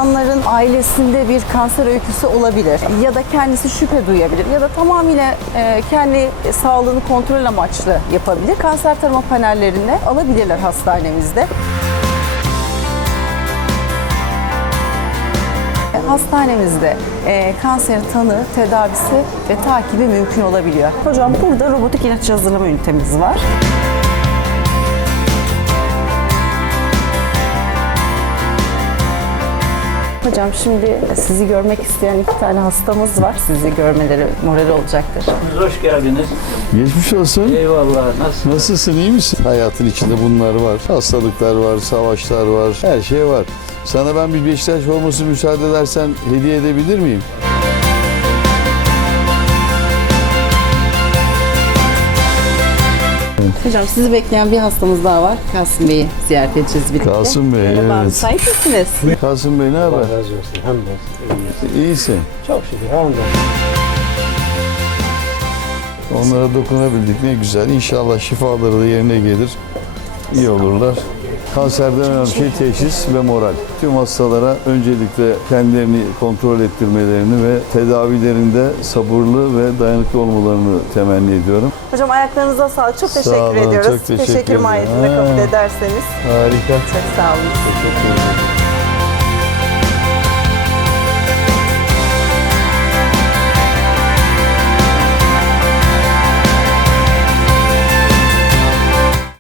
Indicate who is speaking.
Speaker 1: yaşayanların ailesinde bir kanser öyküsü olabilir ya da kendisi şüphe duyabilir ya da tamamıyla kendi sağlığını kontrol amaçlı yapabilir. Kanser tarama panellerinde alabilirler hastanemizde. Hastanemizde kanserin tanı, tedavisi ve takibi mümkün olabiliyor. Hocam burada robotik ilaç hazırlama ünitemiz var. Hocam şimdi sizi görmek isteyen 2 tane hastamız var. Sizi görmeleri moral olacaktır.
Speaker 2: Hoş geldiniz.
Speaker 3: Geçmiş olsun.
Speaker 2: Eyvallah. Nasılsınız?
Speaker 3: Nasılsın, iyi misin? Hayatın içinde bunlar var. Hastalıklar var, savaşlar var, her şey var. Sana ben bir Beşiktaş forması müsaade edersen hediye edebilir miyim?
Speaker 1: Hocam sizi bekleyen bir hastamız daha var. Kasım Bey'i ziyaret edeceğiz birlikte.
Speaker 3: Kasım Bey,
Speaker 1: Merhaba,
Speaker 3: evet.
Speaker 1: müsait misiniz?
Speaker 3: Kasım Bey ne haber?
Speaker 4: Allah razı olsun. Hamdolsun.
Speaker 3: İyisin.
Speaker 4: Çok şükür. Hamdolsun.
Speaker 3: Onlara dokunabildik, ne güzel. İnşallah şifaları da yerine gelir. İyi olurlar. Kanserden önemli şey teşhis ve moral. Tüm hastalara öncelikle kendilerini kontrol ettirmelerini ve tedavilerinde sabırlı ve dayanıklı olmalarını temenni ediyorum.
Speaker 1: Hocam ayaklarınıza sağlık. Çok
Speaker 3: Sağ
Speaker 1: teşekkür
Speaker 3: olun,
Speaker 1: ediyoruz.
Speaker 3: çok teşekkür ederim.
Speaker 1: mahiyetinde kabul ederseniz.
Speaker 3: Harika.
Speaker 1: Çok sağ olun.
Speaker 3: Teşekkür ederim.